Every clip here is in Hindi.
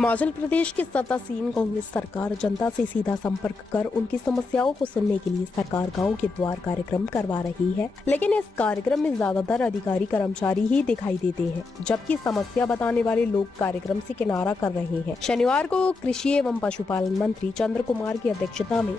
हिमाचल प्रदेश की सत्तासीन कांग्रेस सरकार जनता से सीधा संपर्क कर उनकी समस्याओं को सुनने के लिए सरकार गांव के द्वार कार्यक्रम करवा रही है, लेकिन इस कार्यक्रम में ज्यादातर अधिकारी कर्मचारी ही दिखाई देते हैं, जबकि समस्या बताने वाले लोग कार्यक्रम से किनारा कर रहे हैं। शनिवार को कृषि एवं पशुपालन मंत्री चंद्र कुमार की अध्यक्षता में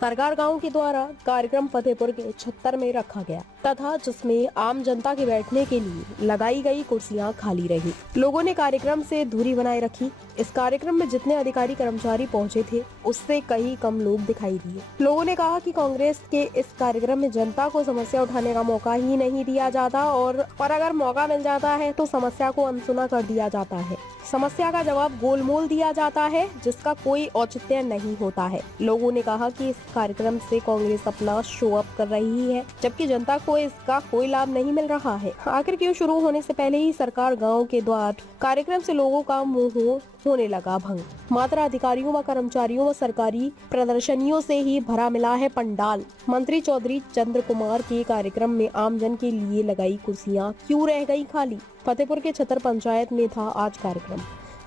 सरकार गाँव के द्वारा कार्यक्रम फतेहपुर के 76 में रखा गया तथा जिसमें आम जनता के बैठने के लिए लगाई गई कुर्सियां खाली रही। लोगों ने कार्यक्रम से दूरी बनाए रखी। इस कार्यक्रम में जितने अधिकारी कर्मचारी पहुंचे थे उससे कहीं कम लोग दिखाई दिए। लोगों ने कहा कि कांग्रेस के इस कार्यक्रम में जनता को समस्या उठाने का मौका ही नहीं दिया जाता और अगर मौका मिल जाता है तो समस्या को अनसुना कर दिया जाता है। समस्या का जवाब गोलमोल दिया जाता है जिसका कोई औचित्य नहीं होता है। लोगों ने कहा कि इस कार्यक्रम से कांग्रेस अपना शो अप कर रही है, जबकि जनता को इसका कोई लाभ नहीं मिल रहा है। आखिर क्यों शुरू होने से पहले ही सरकार गांव के द्वार कार्यक्रम से लोगों का मुंह होने लगा भंग। मात्र अधिकारियों व कर्मचारियों व सरकारी प्रदर्शनियों से ही भरा मिला है पंडाल। मंत्री चौधरी चंद्र कुमार के कार्यक्रम में आमजन के लिए लगाई कुर्सियां क्यों रह गई खाली? फतेहपुर के छतर पंचायत में था आज कार्यक्रम।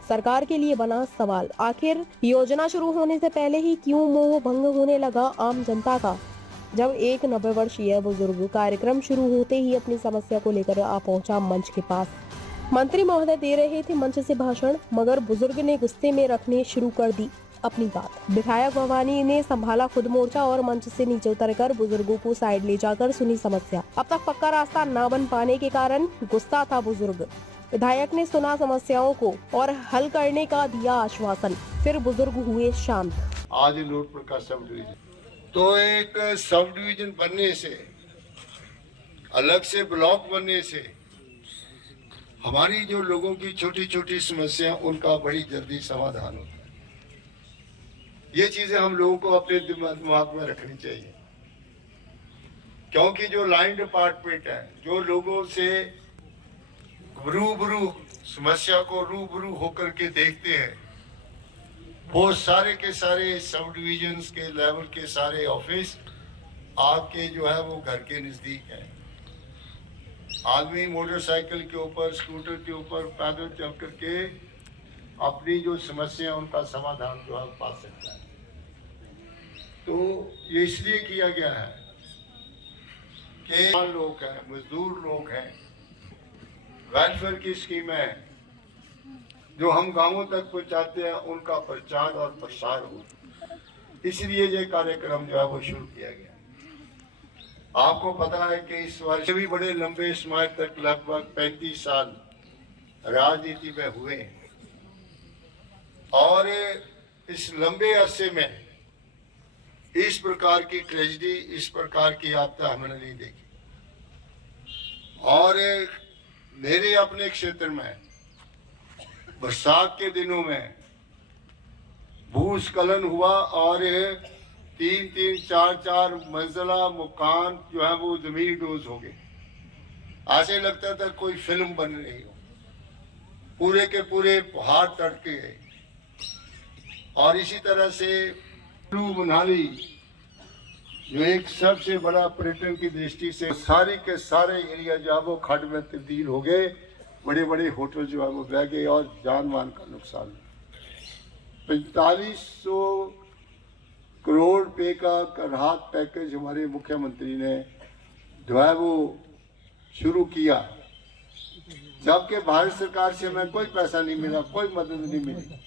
सरकार के लिए बना सवाल, आखिर योजना शुरू होने से पहले ही क्यों मोह भंग होने लगा आम जनता का? जब एक 90 वर्षीय बुजुर्ग कार्यक्रम शुरू होते ही अपनी समस्या को लेकर आ पहुंचा मंच के पास। मंत्री महोदय दे रहे थे मंच से भाषण, मगर बुजुर्ग ने गुस्से में रखने शुरू कर दी अपनी बात। विधायक भवानी ने संभाला खुद मोर्चा और मंच से नीचे उतरकर बुजुर्गों को साइड ले जाकर सुनी समस्या। अब तक पक्का रास्ता न बन पाने के कारण गुस्सा था बुजुर्ग। विधायक ने सुना समस्याओं को और हल करने का दिया आश्वासन, फिर बुजुर्ग हुए शांत। आज लोटपुर का सब डिवीजन, तो एक सब डिवीजन बनने से, अलग से ब्लॉक बनने से हमारी जो लोगों की छोटी छोटी समस्या उनका बड़ी जल्दी समाधान होता है। ये चीजें हम लोगों को अपने दिमाग में रखनी चाहिए, क्योंकि जो लाइन डिपार्टमेंट है, जो लोगों से रूबरू समस्या को रूबरू होकर के देखते हैं, वो सारे के सारे सब डिवीजन के लेवल के सारे ऑफिस आपके जो है वो घर के नजदीक है। आदमी मोटरसाइकिल के ऊपर, स्कूटर के ऊपर पैदल चल करके अपनी जो समस्या उनका समाधान जो है पा सकता है। तो ये इसलिए किया गया है कि लोग हैं, मजदूर लोग हैं, वेलफेयर की स्कीम है जो हम गांवों तक पहुंचाते हैं, उनका प्रचार और प्रसार हो, इसलिए ये कार्यक्रम जो है वो शुरू किया गया। आपको पता है कि इस वर्ष भी बड़े लंबे समय तक लगभग 35 साल राजनीति में हुए और इस लंबे अरसे में इस प्रकार की ट्रेजेडी, इस प्रकार की आपदा हमने नहीं देखी। और मेरे अपने क्षेत्र में बरसात के दिनों में भूस्खलन हुआ और 3-3, 4-4 मंजिला मकान जो है वो जमीन डोज हो गए। ऐसे लगता था कोई फिल्म बन रही हो, पूरे के पूरे पहाड़ तड़के गए। और इसी तरह से कुल्लू मनाली जो एक सबसे बड़ा पर्यटन की दृष्टि से सारे के सारे एरिया जो है वो खड्ड में तब्दील हो गए। बड़े बड़े होटल जो है वो बह गए और जान माल का नुकसान। 4500 करोड़ रुपए का राहत पैकेज हमारे मुख्यमंत्री ने जो है वो शुरू किया, जबकि भारत सरकार से हमें कोई पैसा नहीं मिला, कोई मदद नहीं मिली।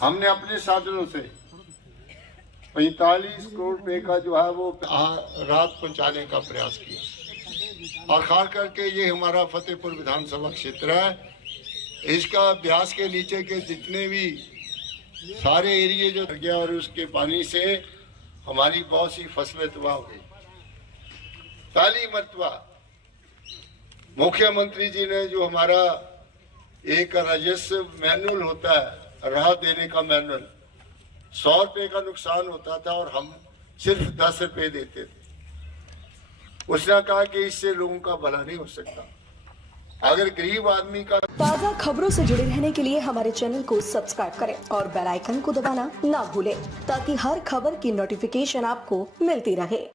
हमने अपने साधनों से 45 करोड़ रुपए का जो है वो राहत पहुंचाने का प्रयास किया। और खास करके ये हमारा फतेहपुर विधानसभा क्षेत्र है, इसका ब्यास के नीचे के जितने भी सारे एरिए जो गया और उसके पानी से हमारी बहुत सी फसलें तबाह हो गई। पहली मर्तबा मुख्यमंत्री जी ने जो हमारा एक राजस्व मैनुअल होता है, राहत देने का मैनुअल, 100 रुपए का नुकसान होता था और हम सिर्फ 10 रुपए देते थे। उसने कहा कि इससे लोगों का भला नहीं हो सकता। अगर गरीब आदमी का ताज़ा खबरों से जुड़े रहने के लिए हमारे चैनल को सब्सक्राइब करें और बेल आइकन को दबाना ना भूलें, ताकि हर खबर की नोटिफिकेशन आपको मिलती रहे।